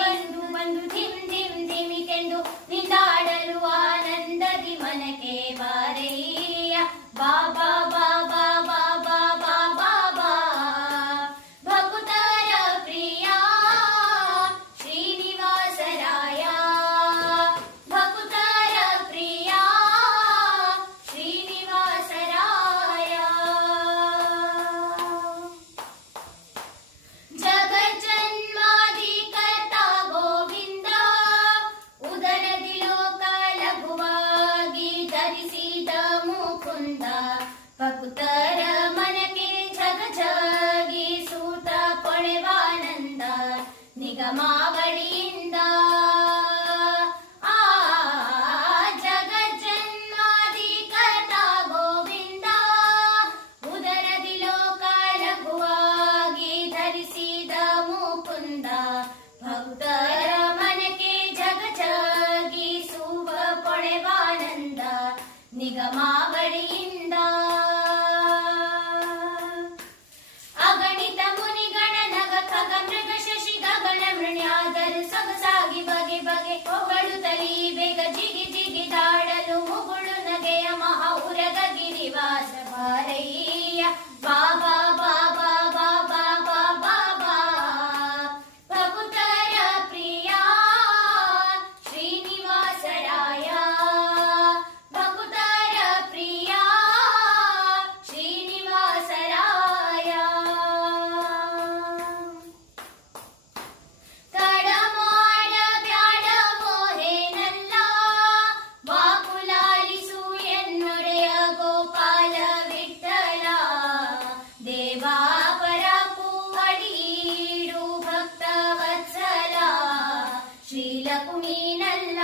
ಬಂದು ಬಂದು ಧಿಮ್ ಧಿಮ್ ಧಿಮಿಕೆಂದು ನಿಂದಾಡಲು ಆನಂದದಿ ಮನಕ್ಕೆ ಬಾರಯ್ಯ ಬಾಬಾ ಬಾಬಾ ಬಾಬಾ ಬಾಬಾ ಬಾ ಭಕ್ತರ ಪ್ರಿಯ ಶ್ರೀನಿವಾಸರಾಯ ಭಕ್ತರ ಪ್ರಿಯ ಶ್ರೀನಿವಾಸರಾಯ ಜಗಜ್ಜನ್ಮಾದಿ ಕರ್ತ ಗೋವಿಂದ ಉದರದಿ ಲೋಕ ಲಘುವಾಗಿ ಧರಿಸಿದ ಮುಕುಂದ ಭಕ್ತರ ಮನಕ್ಕೆ ಜಗ ಜಗಿ ಸೂತ ಪೊಳೆವಾನಂದ ನಿಗಮಾವಳಿಯಿಂದ ಜಗಜ್ಜನ್ಮಾದಿ ಕರ್ತ ಗೋವಿಂದ ಉದರದಿ ಲೋಕ ಲಘುವಾಗಿ ಧರಿಸಿದ ಮುಕುಂದ ಭಕ್ತರ ಮನಕ್ಕೆ ಜಗ ಜಗಿಸುವ ಪೊಳೆವಾನಂದ ನಿಗಮಾವಳಿಯಿಂದ ಅಗಣಿತ ಮುನಿಗಣ ನಗ ಖಗ ಮೃಗ ಶಶಿ ಗಗನ ಮೃಣ್ಯಾದರು ಸೊಗಸಾಗಿ ಬಗೆ ಬಗೆ ಹೊಗಳುತ್ತಲೀ ಬೇಗ ಜಿಗಿ ಜಿಗಿ ದಾಡಲು ಮುಗುಳು ನಗೆಯ ಮಹಾ ಉರಗ ಗಿರಿವಾಸ ಬಾರಯ್ಯ ಬಾಬಾ ಬಾಬಾ ಬಾಬಾ ಬಾಬಾ ಬಾ ಭಕ್ತರ ಪ್ರಿಯ ಶ್ರೀನಿವಾಸರಾಯ ಭಕ್ತರ ಪ್ರಿಯ ಶ್ರೀನಿವಾಸರಾಯ ತಡಮಾಡ ಬ್ಯಾಡವೋ ಹೇನಲ್ಲ ವಾಕುಲಾಲಿಸು ಎನ್ನೊಡೆಯ ಗೋಪಾಲ ವಿಠಲ ದೇವಾಪರ ಕೂವಡೀಡು ಭಕ್ತ ವತ್ಸಲ ಶ್ರೀಲಕುಮೀನಲ್ಲ